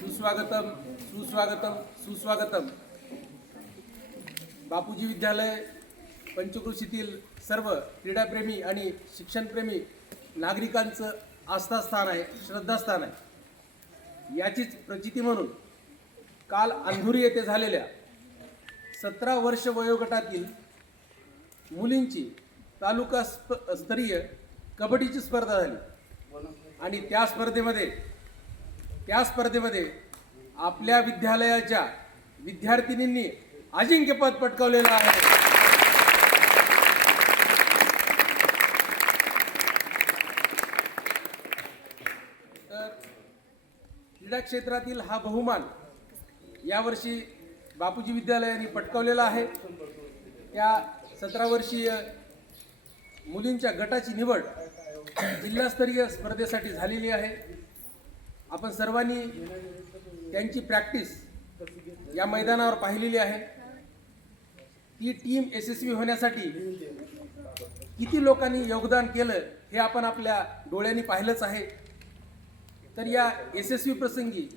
सुस्वागतम सुस्वागतम सुस्वागतम. बापूजी विद्यालय पंचकृषीतील सर्व क्रीडाप्रेमी आणि शिक्षणप्रेमी नागरिकांचं आस्थास्थान आहे श्रद्धास्थान आहे. याचीच प्रचिती म्हणून काल अंधुरी येथे झालेल्या सतरा वर्ष वयोगटातील मुलींची तालुका स्प स्तरीय कबड्डीची स्पर्धा झाली. आणि त्या स्पर्धेमध्ये त्या स्पर्धेमध्ये आपल्या विद्यालयाच्या विद्यार्थिनींनी अजिंक्यपद पटकावलेलं आहे. तर क्रीडा क्षेत्रातील हा बहुमान यावर्षी बापूजी विद्यालयाने पटकावलेला आहे. त्या सतरा वर्षीय मुलींच्या गटाची निवड जिल्हास्तरीय स्पर्धेसाठी झालेली आहे. आपण सर्वांनी त्यांची प्रॅक्टिस या मैदानावर पाहिलेली आहे. ती टीम यशस्वी होण्यासाठी किती लोकांनी योगदान केलं हे आपण आपल्या डोळ्यांनी पाहिलंच आहे. तर या यशस्वी प्रसंगी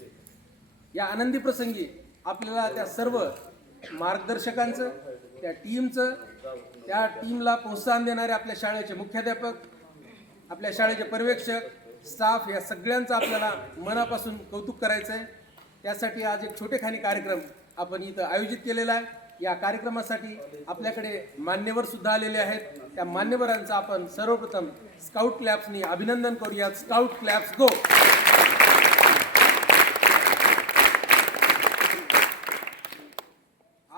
या आनंदी प्रसंगी आपल्याला त्या सर्व मार्गदर्शकांचं त्या टीमचं त्या टीमला प्रोत्साहन देणारे आपल्या शाळेचे मुख्याध्यापक आपल्या शाळेचे पर्यवेक्षक स्टाफ या सगळ्यांचं आपल्याला मनापासून कौतुक करायचं आहे त्यासाठी आज एक छोटेखानी कार्यक्रम आपण इथं आयोजित केलेला आहे. या कार्यक्रमासाठी आपल्याकडे मान्यवर सुद्धा आलेले आहेत. त्या मान्यवरांचं आपण सर्वप्रथम स्काउट क्लॅब्सनी अभिनंदन करूयात. Scout clubs go!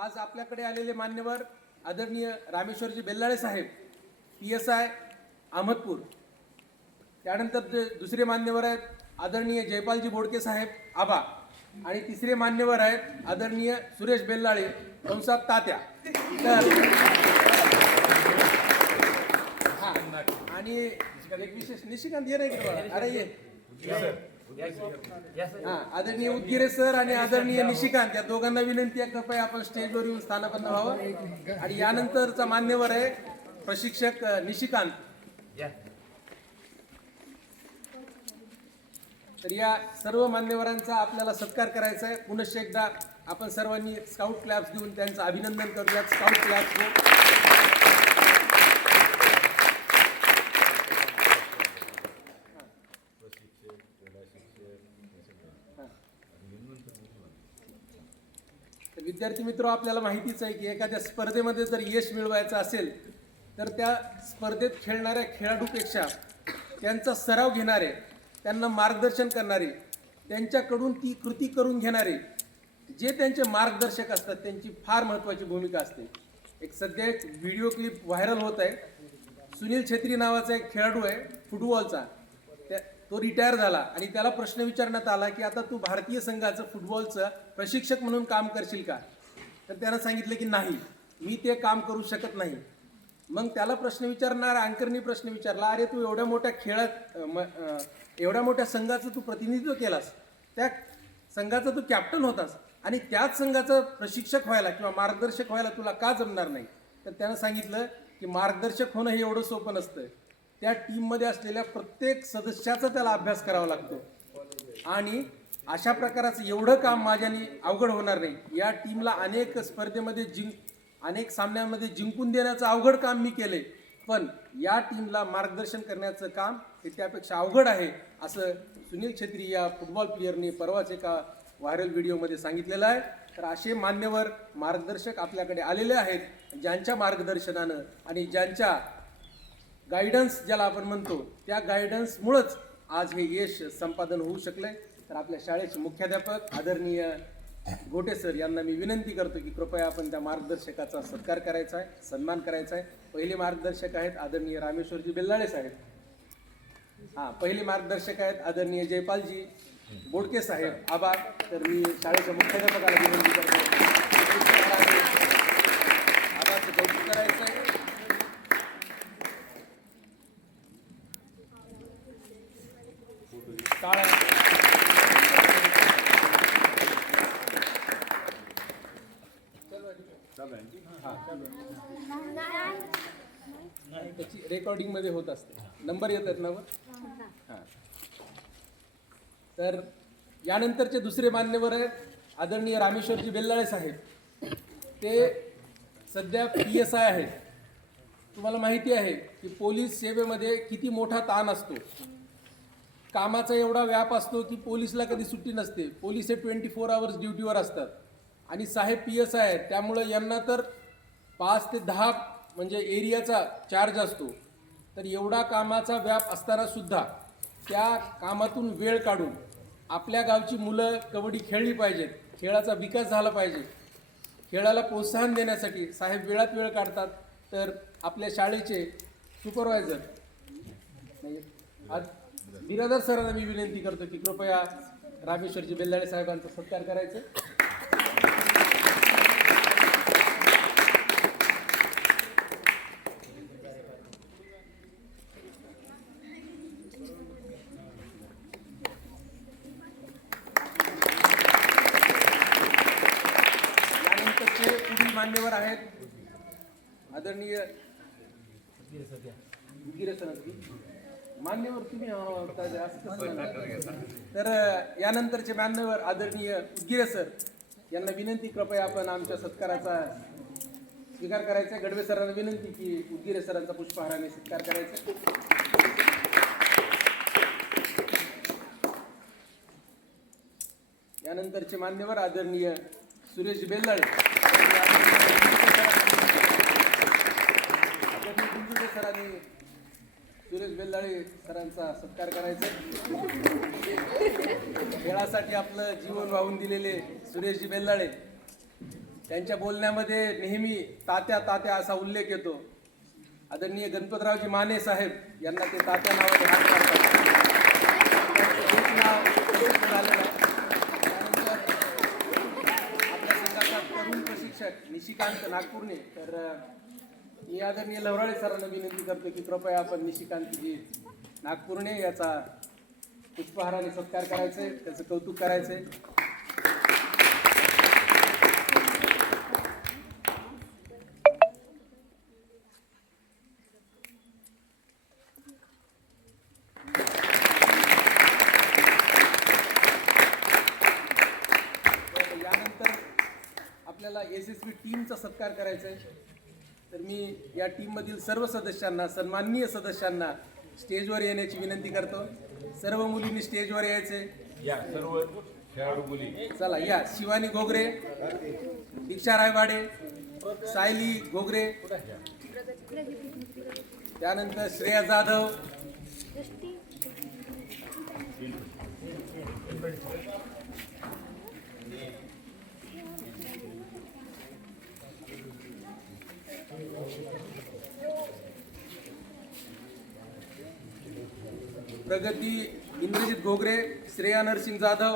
आज आपल्याकडे आलेले मान्यवर आदरणीय रामेश्वरजी बेल्लाळे साहेब पी एस आय अहमदपूर. त्यानंतर जे दुसरे मान्यवर आहेत आदरणीय जयपालजी बोडके साहेब आबा आणि तिसरे मान्यवर आहेत आदरणीय सुरेश बेल्लाळे कंसात तात्या. तर हा. आणि एक विशेष निशिकांत ये नाही अरे ये. हा आदरणीय उदगिरे सर आणि आदरणीय निशिकांत या दोघांना विनंती आहे कृपया आपण स्टेजवर येऊन स्थानापन्न व्हावं. आणि यानंतरचा मान्यवर आहे प्रशिक्षक निशिकांत. तर या सर्व मान्यवरांचा आपल्याला सत्कार करायचा आहे. पुनश्च एकदा आपण सर्वांनी स्काउट क्लॅब्स देऊन त्यांचं अभिनंदन करूयात. स्काउट क्लॅब्स हो. तर विद्यार्थी मित्र आपल्याला माहितीच आहे की एखाद्या स्पर्धेमध्ये जर यश मिळवायचं असेल तर त्या स्पर्धेत खेळणाऱ्या खेळाडूपेक्षा त्यांचा सराव घेणारे त्यांना मार्गदर्शन करणारे त्यांच्याकडून ती कृती करून घेणारे जे त्यांचे मार्गदर्शक असतात त्यांची फार महत्त्वाची भूमिका असते. एक सध्या एक व्हिडिओ क्लिप व्हायरल होत आहे. सुनील छेत्री नावाचा एक खेळाडू आहे फुटबॉलचा. त्या तो रिटायर झाला आणि त्याला प्रश्न विचारण्यात आला की आता तू भारतीय संघाचं फुटबॉलचं प्रशिक्षक म्हणून काम करशील का? तर त्यानं सांगितलं की नाही. मी ते काम करू शकत नाही. मग त्याला प्रश्न विचारणार अँकरनी प्रश्न विचारला अरे तू एवढ्या मोठ्या खेळात एवढ्या मोठ्या संघाचं तू प्रतिनिधित्व केलास. त्या संघाचा तू कॅप्टन होतास. आणि त्याच संघाचं प्रशिक्षक व्हायला किंवा मार्गदर्शक व्हायला तुला का जमणार नाही? तर त्यानं सांगितलं की मार्गदर्शक होणं हे एवढं सोपं नसतं. त्या टीममध्ये असलेल्या प्रत्येक सदस्याचा त्याला अभ्यास करावा लागतो. आणि अशा प्रकाराचं एवढं काम माझ्याने अवघड होणार नाही. या टीमला अनेक स्पर्धेमध्ये जिंक अनेक सामन्यांमध्ये जिंकून देण्याचं अवघड काम मी केले पण या टीमला मार्गदर्शन करण्याचं काम हे त्यापेक्षा अवघड आहे असं सुनील छेत्री या फुटबॉल प्लेअरने परवाच एका व्हायरल व्हिडिओमध्ये सांगितलेलं आहे. तर असे मान्यवर मार्गदर्शक आपल्याकडे आलेले आहेत ज्यांच्या मार्गदर्शनानं आणि ज्यांच्या गायडन्स ज्याला आपण म्हणतो त्या गायडन्समुळंच आज हे यश संपादन होऊ शकलंय. तर आपल्या शाळेचे मुख्याध्यापक आदरणीय गोटे सर यांना मी विनंती करतो की कृपया आपण त्या मार्गदर्शकाचा सत्कार करायचा आहे सन्मान करायचा आहे पहिले मार्गदर्शक आहेत आदरणीय रामेश्वरजी बेल्लाळे साहेब हां पहिले मार्गदर्शक आहेत आदरणीय जयपालजी बोडके साहेब आभार तर मी शाळेच्या मुख्याध्यापकाला विनंती करतो आभारचं कौतुक करायचं आहे त्याची रेकॉर्डिंगमध्ये होत असते. नंबर येतात ना मग हां. तर यानंतरचे दुसरे मान्यवर आहेत आदरणीय रामेश्वरजी बेल्लाळे साहेब. ते सध्या पी एस आय आहेत तुम्हाला माहिती आहे की पोलीस सेवेमध्ये किती मोठा ताण असतो. कामाचा एवढा व्याप असतो की पोलीसला कधी सुट्टी नसते. पोलीस हे ट्वेंटी फोर आवर्स ड्युटीवर असतात. आणि साहेब पी एस आय आहेत. त्यामुळं यांना तर पाच ते दहा म्हणजे एरियाचा चार्ज असतो. तर एवढा कामाचा व्याप असताना सुद्धा त्या कामातून वेळ काढून आपल्या गावची मुलं कबड्डी खेळली पाहिजेत खेळाचा विकास झाला पाहिजे. खेळाला प्रोत्साहन देण्यासाठी साहेब वेळात वेळ काढतात. तर आपल्या शाळेचे सुपरवायझर नाही, म्हणजे आज बिरादर सरांना मी विनंती करतो की कृपया रामेश्वरजी बेल्लाळे साहेबांचा सत्कार करायचं. यानंतरचे मान्यवर आहेत. आदरणीय सर मान्यवर तुम्ही असं तर यानंतरचे मान्यवर आदरणीय उदगीरे सर यांना विनंती कृपया आपण आमच्या सत्काराचा स्वीकार करायचा. गडवे सरांना विनंती की उद्गिरे सरांचा पुष्पहाराने सत्कार करायचा. यानंतरचे मान्यवर आदरणीय सुरेश बेल्लाळ आदरणीय गुंजुटे सरांनी सुरेश बेल्लाळे सरांचा सत्कार करायचा. खेळासाठी आपलं जीवन वाहून दिलेले सुरेशजी बेल्लाळे. त्यांच्या बोलण्यामध्ये नेहमी तात्या तात्या असा उल्लेख येतो. आदरणीय गणपतरावजी माने साहेब यांना ते तात्या नावाने हात मारतात. आपल्या संघाचा तरुण प्रशिक्षक निशिकांत नागपूरने. तर मी आदरणीय लवराळे सरांना विनंती करतो की कृपया आपण निशिकांतजी नागपूरने याचा पुष्पहाराने सत्कार करायचा आहे त्याचं कौतुक करायचं आहे यानंतर आपल्याला एस एस बी टीमचा सत्कार करायचा आहे तर मी या टीममधील सर्व सदस्यांना सन्माननीय सदस्यांना स्टेजवर येण्याची विनंती करतो. सर्व मुलींनी स्टेजवर यायचे. या सर्व खेळाडू मुली. चला या. शिवानी घोगरे दीक्षा रायवाडे सायली घोगरे त्यानंतर श्रेया जाधव प्रगती इंद्रजित घोगरे श्रेया नरसिंग जाधव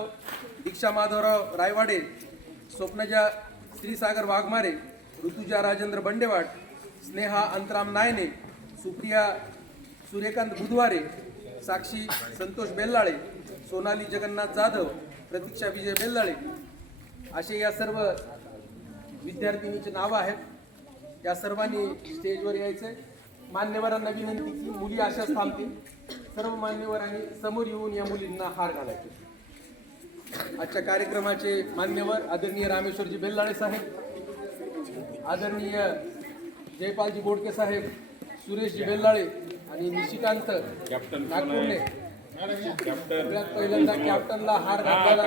दीक्षा माधवराव रायवाडे स्वप्नजा श्रीसागर वाघमारे ऋतुजा राजेंद्र बंडेवाट स्नेहा अंतराम नायने सुप्रिया सूर्यकांत बुधवारे साक्षी संतोष बेल्लाळे सोनाली जगन्नाथ जाधव प्रतीक्षा विजय बेल्लाळे. असे या सर्व विद्यार्थिनीचे नावं आहेत. या सर्वांनी स्टेजवर यायचे मान्यवरांना विनंती की मुली अशाच थांबतील. सर्व मान्यवरांनी समोर येऊन या मुलींना हार घालायचे. आजच्या कार्यक्रमाचे मान्यवर आदरणीय रामेश्वरजी बेल्लाळे साहेब आदरणीय जयपालजी बोडके साहेब सुरेशजी बेल्लाळे आणि निशिकांत कॅप्टन नागपूरने सगळ्यात पहिल्यांदा कॅप्टनला हार घातला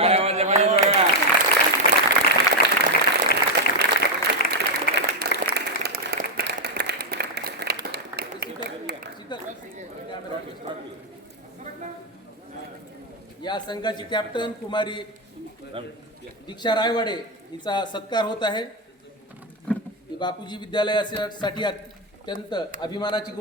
या संघाची कॅप्टन कुमारी दीक्षा रायवाडे हिचा सत्कार होत आहे. बापूजी विद्यालयासाठी अत्यंत अभिमानाची गोष्ट